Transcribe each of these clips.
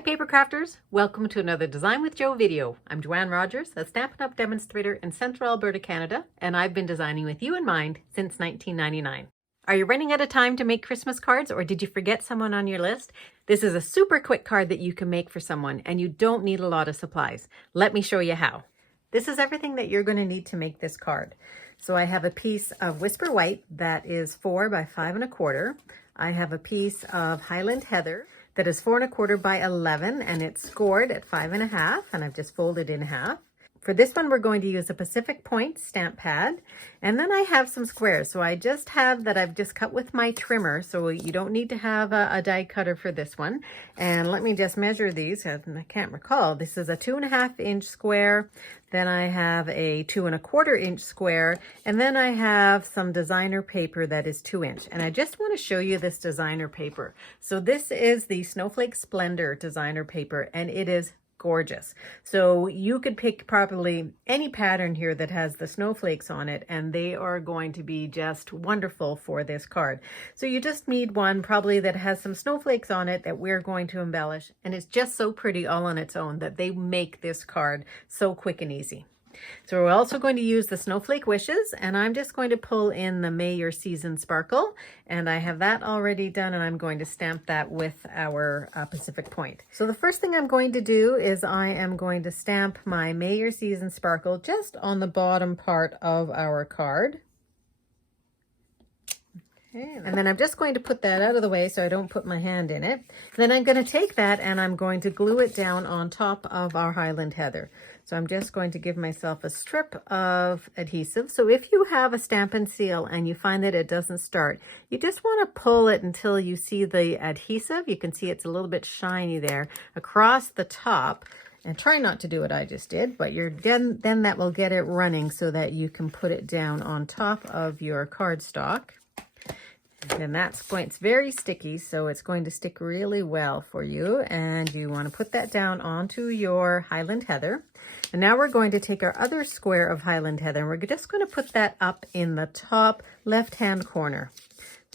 Hi Papercrafters! Welcome to another Design with Jo video. I'm Joanne Rogers, a Stampin' Up! Demonstrator in Central Alberta, Canada, and I've been designing with you in mind since 1999. Are you running out of time to make Christmas cards, or did you forget someone on your list? This is a super quick card that you can make for someone, and you don't need a lot of supplies. Let me show you how. This is everything that you're going to need to make this card. So I have a piece of Whisper White that is 4 by 5 1/4. I have a piece of Highland Heather that is 4 1/4 by 11, and it's scored at 5 1/2, and I've just folded in half. For this one, we're going to use a Pacific Point stamp pad, and then I have some squares. So I just have that I've just cut with my trimmer, so you don't need to have a die cutter for this one. And let me just measure these, and I can't recall. This is a 2 1/2 inch square, then I have a 2 1/4 inch square, and then I have some designer paper that is 2 inch. And I just want to show you this designer paper. So this is the Snowflake Splendor designer paper, and it is gorgeous. So you could pick probably any pattern here that has the snowflakes on it, and they are going to be just wonderful for this card. So you just need one probably that has some snowflakes on it that we're going to embellish, and it's just so pretty all on its own that they make this card so quick and easy. So we're also going to use the Snowflake Wishes, and I'm just going to pull in the May Your Season Sparkle, and I have that already done, and I'm going to stamp that with our Pacific Point. So the first thing I'm going to do is I am going to stamp my May Your Season Sparkle just on the bottom part of our card. Okay, and then I'm just going to put that out of the way so I don't put my hand in it. Then I'm going to take that and I'm going to glue it down on top of our Highland Heather. So I'm just going to give myself a strip of adhesive. So if you have a Stampin' Seal and you find that it doesn't start, you just want to pull it until you see the adhesive. You can see it's a little bit shiny there across the top. And try not to do what I just did, but then that will get it running so that you can put it down on top of your cardstock. And it's very sticky, so it's going to stick really well for you. And you want to put that down onto your Highland Heather. And now we're going to take our other square of Highland Heather, and we're just going to put that up in the top left-hand corner.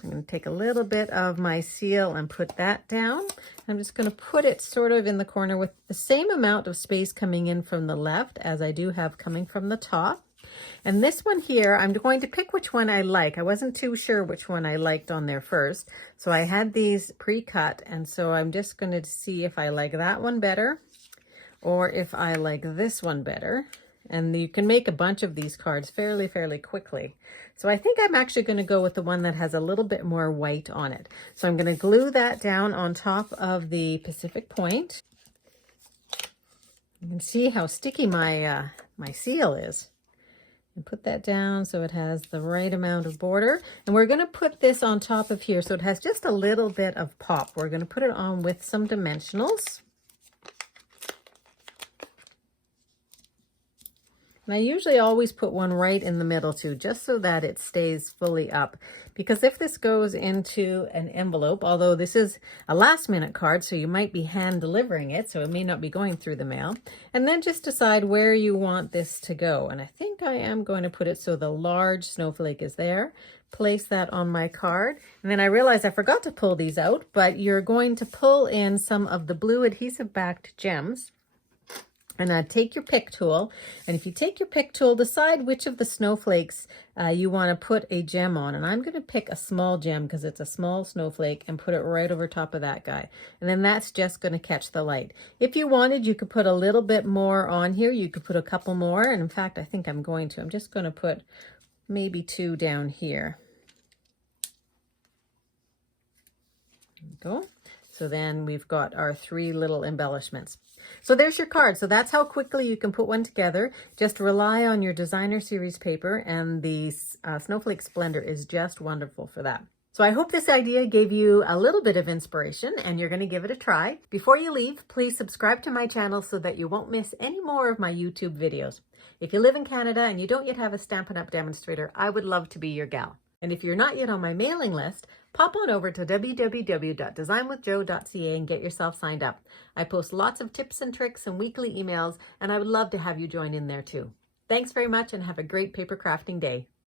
I'm going to take a little bit of my seal and put that down. I'm just going to put it sort of in the corner with the same amount of space coming in from the left as I do have coming from the top. And this one here, I'm going to pick which one I like. I wasn't too sure which one I liked on there first. So I had these pre-cut, and so I'm just going to see if I like that one better or if I like this one better. And you can make a bunch of these cards fairly quickly. So I think I'm actually going to go with the one that has a little bit more white on it. So I'm going to glue that down on top of the Pacific Point. You can see how sticky my seal is. And put that down so it has the right amount of border. And we're going to put this on top of here so it has just a little bit of pop. We're going to put it on with some dimensionals. And I usually always put one right in the middle too, just so that it stays fully up. Because if this goes into an envelope, although this is a last minute card, so you might be hand delivering it, so it may not be going through the mail. And then just decide where you want this to go. And I think I am going to put it so the large snowflake is there. Place that on my card. And then I realized I forgot to pull these out, but you're going to pull in some of the blue adhesive backed gems. And take your pick tool, and if you take your pick tool, decide which of the snowflakes you want to put a gem on. And I'm going to pick a small gem because it's a small snowflake and put it right over top of that guy. And then that's just going to catch the light. If you wanted, you could put a little bit more on here. You could put a couple more. And in fact, I think I'm going to. I'm just going to put maybe 2 down here. There we go. So then we've got our 3 little embellishments. So there's your card. So that's how quickly you can put one together. Just rely on your designer series paper, and the Snowflake Splendor is just wonderful for that. So I hope this idea gave you a little bit of inspiration and you're going to give it a try. Before you leave, please subscribe to my channel so that you won't miss any more of my YouTube videos. If you live in Canada and you don't yet have a Stampin' Up! Demonstrator, I would love to be your gal. And if you're not yet on my mailing list, pop on over to www.designwithjo.ca and get yourself signed up. I post lots of tips and tricks and weekly emails, and I would love to have you join in there too. Thanks very much and have a great paper crafting day.